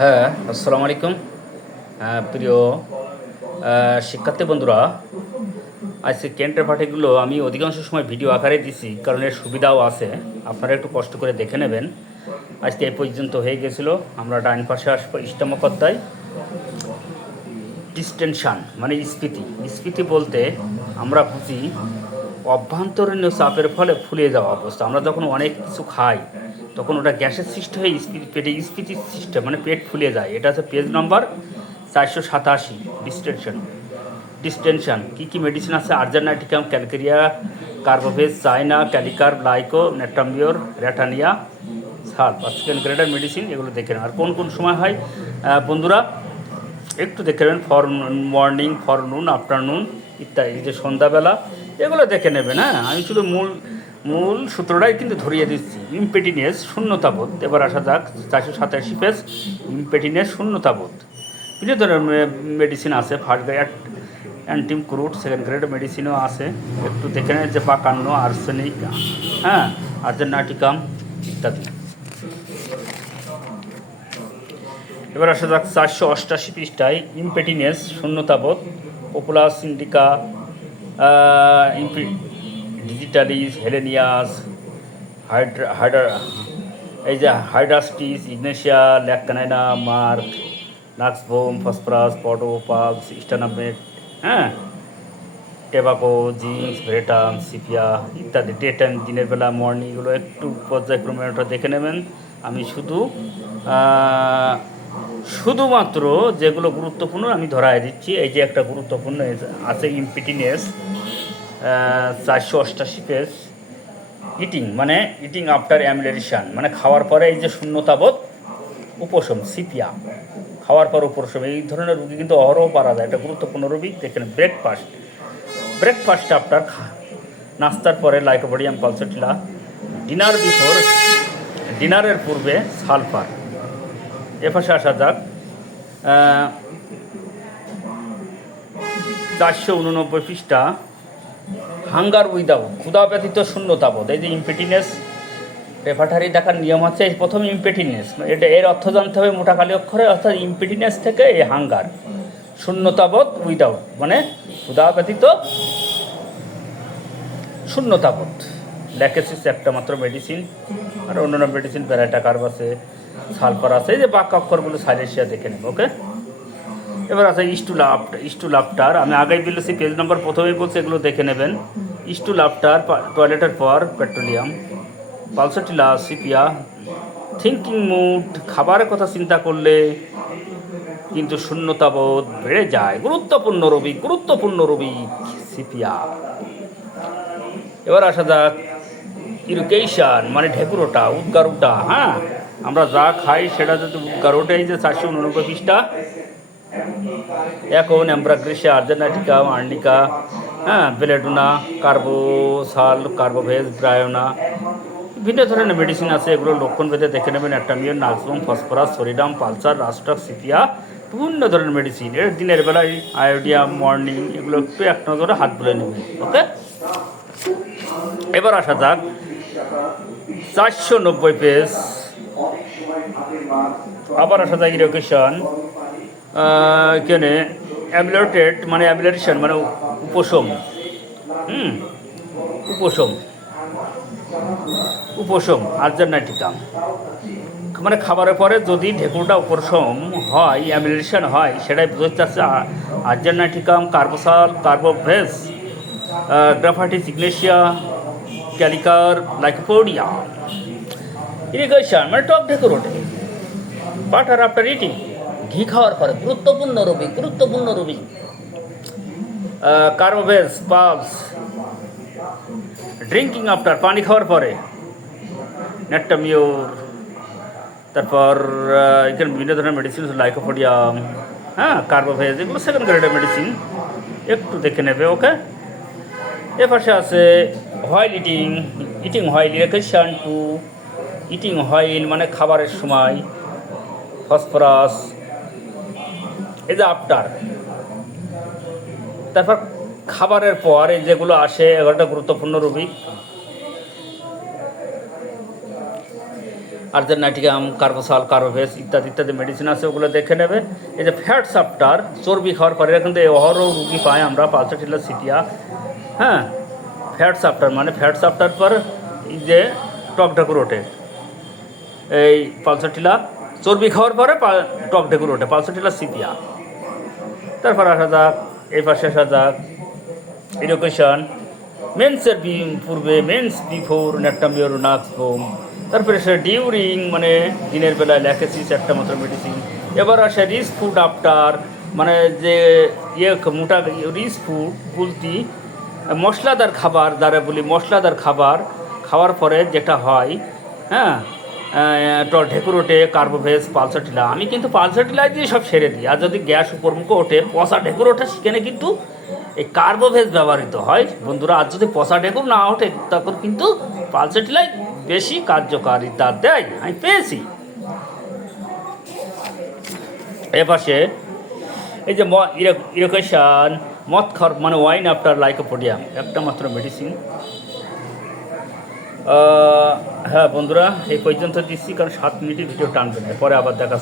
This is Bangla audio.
হ্যাঁ, আসসালামু আলাইকুম। প্রিয় শিক্ষার্থী বন্ধুরা, আজকে কেন্টের পাঠিগুলো আমি অধিকাংশ সময় ভিডিও আকারে দিছি, কারণ এর সুবিধাও আছে। আপনারা একটু কষ্ট করে দেখে নেবেন। আজকে এই পর্যন্ত হয়ে গেছিলো। আমরা ডাইন পাশে আসবো ইষ্টমকদ্দায়। ডিস্টেনশান মানে স্ফীতি। স্ফীতি বলতে আমরা বুঝি অভ্যন্তরীণ চাপের ফলে ফুলিয়ে যাওয়া অবস্থা। আমরা যখন অনেক কিছু খাই তখন ওটা গ্যাসের সৃষ্টি হয়ে পেটে স্ফীতির সিস্টেম মানে পেট ফুলিয়ে যায়। এটা হচ্ছে পেজ নম্বর 487। ডিস্টেনশান কী কী মেডিসিন আছে? আর্জানাইটিকাম, ক্যালকেরিয়া, কার্বোভেজ, চাইনা, ক্যালিকার, লাইকো, নেট্রামিওর, র্যাটানিয়া, সাল বা সেকেন্ড গ্রেডের মেডিসিন। এগুলো দেখে নেন। আর কোন কোন সময় হয় বন্ধুরা একটু দেখে নেবেন। ফর মর্নিং, ফর নুন, আফটারনুন ইত্যাদি। এই যে সন্ধ্যাবেলা এগুলো দেখে নেবেন। হ্যাঁ, আমি শুধু মূল সূত্রটাই কিন্তু ধরিয়ে দিচ্ছি। ইমপেটিনেস শূন্যতাবোধ। এবার আসা যাক 487 পেজ। ইমপেটিনেস শূন্যতাবোধ। বিভিন্ন ধরনের মেডিসিন আছে। First grade অ্যান্টিম crude, second grade মেডিসিনও আছে। একটু দেখে নেন যে পাকান্ন, আর্সেনিক, হ্যাঁ, আর্জেনাটিকাম ইত্যাদি। এবার আসা যাক 488 পৃষ্ঠায় ইমপেটিনেস শূন্যতাবোধ। পপুলাস ইন্ডিকা, ডিজিটালিস, হেলেনিয়াস, এই যে hydrastis, ignatia, lac caninum, merc, nux vomica, phosphorus, পটো, পালস, স্টানামেট, হ্যাঁ, টেবাকো, জিঙ্কস, ভেটাম, সিপিয়া ইত্যাদি। ডে টাইম দিনের বেলা, মর্নিং, এগুলো একটু পর্যায়ক্রমে ওটা দেখে নেবেন। আমি শুধুমাত্র যেগুলো গুরুত্বপূর্ণ আমি ধরাই দিচ্ছি। এই যে একটা গুরুত্বপূর্ণ আছে ইমপেটিনেস, 488 পেজ। ইটিং আফটার অ্যামিলেশন মানে খাওয়ার পরে এই যে শূন্যতাবোধ উপশম, সিপিয়া, খাওয়ার পর উপশম। এই ধরনের রুগী কিন্তু অহরহ পারা যায়। এটা গুরুত্বপূর্ণ রুগী। দেখেন ব্রেকফাস্ট আফটার, নাস্তার পরে লাইকোপোডিয়াম পালসেটিলা, ডিনারের পূর্বে সালফার। এ পাশে আসা যাক 489 পৃষ্ঠা। হাঙ্গার উইদাউট, ক্ষুধা ব্যতীত শূন্যতাবোধ। এই যে ইমপেটিনেস রেফাটারি দেখার নিয়ম আছে। প্রথম ইমপেটিনেস, এটা এর অর্থ জানতে হবে মোটা কালি অক্ষরে। অর্থাৎ ইমপেটিনেস থেকে এই হাঙ্গার, শূন্যতাবোধ, উইদাউট মানে ক্ষুধা ব্যতীত শূন্যতাবোধ। ল্যাকেসিস একটা মাত্র মেডিসিন, আর অন্যান্য মেডিসিন প্যারাটা কার্ব আছে, সালফার আছে। এই যে বাক্য অক্ষরগুলো সাইলেশিয়া দেখে নেব। ওকে, এবার আছে স্টুল আফটার। আমি আগেই বলেছি, পেজ নম্বর প্রথমেই বলছি, এগুলো দেখে নেবেন। স্টুল আফটার, টয়লেটের পর petroleum, pulsatilla, sepia. Thinking mood, খাবারের কথা চিন্তা করলে কিন্তু শূন্যতাবোধ বেড়ে যায়। গুরুত্বপূর্ণ রবি সিপিয়া। এবার আসা যাক ইরিগেশন মানে ঢেকুরোটা, উদ্গারুটা। হ্যাঁ, আমরা যা খাই সেটা যদি উদ্গারোটা। এই যে 489 পৃষ্ঠা। এখন অ্যাম্ব্রাগ্রেসিয়া, আর্জেনাটিকা, আর্নিকা, হ্যাঁ, বেলেডুনা, কার্বোসাল, কার্বোভেজ, ব্রায়োনা, বিভিন্ন ধরনের মেডিসিন আছে। এগুলো লক্ষণ ভেদে দেখে নেবেন। অ্যাক্টামিয়ন, নাক্সবোম, ফসফরাস, সোডিয়াম, পালসার, রাস্টক, সিপিয়া, বিভিন্ন ধরনের মেডিসিন। এর দিনের বেলায় আয়োডিয়াম, মর্নিং, এগুলো একটু এক নজরে হাত বলে নেবেন। ওকে, এবার আসা যাক 490 পেজ। আবার আসা যাক ইরিগেশন। এখানে অ্যামিলেটেড মানে অ্যামিলেশন মানে উপশম। উপশম আর্জেনাটিকাম মানে খাবারের পরে যদি ঢেকুরটা উপশম হয়, অ্যামিলেশন হয়, সেটাই বোঝাতে চাচ্ছে। আর্জেনাটিকাম, কার্বোসাল, কার্বোভেজ, গ্রাফাইটিস, ইগনেশিয়া, ক্যালিকার, লাইকোপোডিয়া। ইরিগেশন মানে টক ঢেকুরোটে। বাটার আফটার ইটিং, ঘি খাওয়ার পরে, গুরুত্বপূর্ণ রবি। কার্বোভেজ, পালস, ড্রিঙ্কিং আফটার, পানি খাওয়ার পরে, নেট্টামিওর। তারপর এখানে বিভিন্ন ধরনের মেডিসিন, লাইকোপোডিয়াম, হ্যাঁ, কার্বোভেজ, এগুলো সেকেন্ড গ্রেডের মেডিসিন। একটু দেখে নেবে। ওকে, এ পাশে আছে while eating while, irrigation two eating while মানে খাবারের সময়, ফসফরাস। এই যে আফটার, তারপর খাবারের পর এই যেগুলো আসে, এগুলোটা গুরুত্বপূর্ণ রুবি। আর্জেনাইটিকাম, কার্বোসাল, কার্বোভেস ইত্যাদি ইত্যাদি মেডিসিন আছে, ওগুলো দেখে নেবে। এই যে ফ্যাট সাপ্টার, চর্বি খাওয়ার পরে কিন্তু এই অহরহ রুগী পায় আমরা পালসাটিলা সিটিয়া। হ্যাঁ, ফ্যাট সাপ্টার মানে ফ্যাট সাপ্টার পর এই যে টক ঢেকুর ওঠে, এই পালসাটিলা চর্বি খাওয়ার পরে টক ঢেকুর ওঠে, পালসাটিলা সিপিয়া। তারপর আসা যাক এই পাশে, আসা যাক ইডুকেশন, মেন্সের পূর্বে, মেন্স বিফোর ন্যাট্টামিওর নাক্স বোম। তারপরে সে ডিউরিং মানে দিনের বেলায় ল্যাকেসিস একটা মাত্র মেডিসিন। এবার আসে রিচ ফুড আফটার, মানে যে মোটা রিচ ফুড বলতি মশলাদার খাবার, দ্বারা বলি মশলাদার খাবার খাওয়ার পরে যেটা হয়, হ্যাঁ, ঢেকুর ওঠে, কার্বোভেস, পালসাটিলা। আমি কিন্তু পালসাটিলা দিয়ে সব সেরে দিই। আর যদি গ্যাস উপরমুখে ওঠে, পচা ঢেকুর ওঠে, সেখানে কিন্তু এই কার্বোভেস ব্যবহৃত হয় বন্ধুরা। আর যদি পচা ঢেকুর না ওঠে, তখন কিন্তু পালসাটিলাই বেশি কার্যকারিতা দেয়, আমি পেয়েছি। এপাশে এই যে ইরোকেশন, মদ খাওয়ার মানে ওয়াইন আফটার লাইকোপোডিয়াম, একটা মাত্র মেডিসিন। হ্যাঁ বন্ধুরা, এই পর্যন্ত দিচ্ছি, কারণ 7 মিনিটের ভিডিও টানবে না, পরে আবার দেখা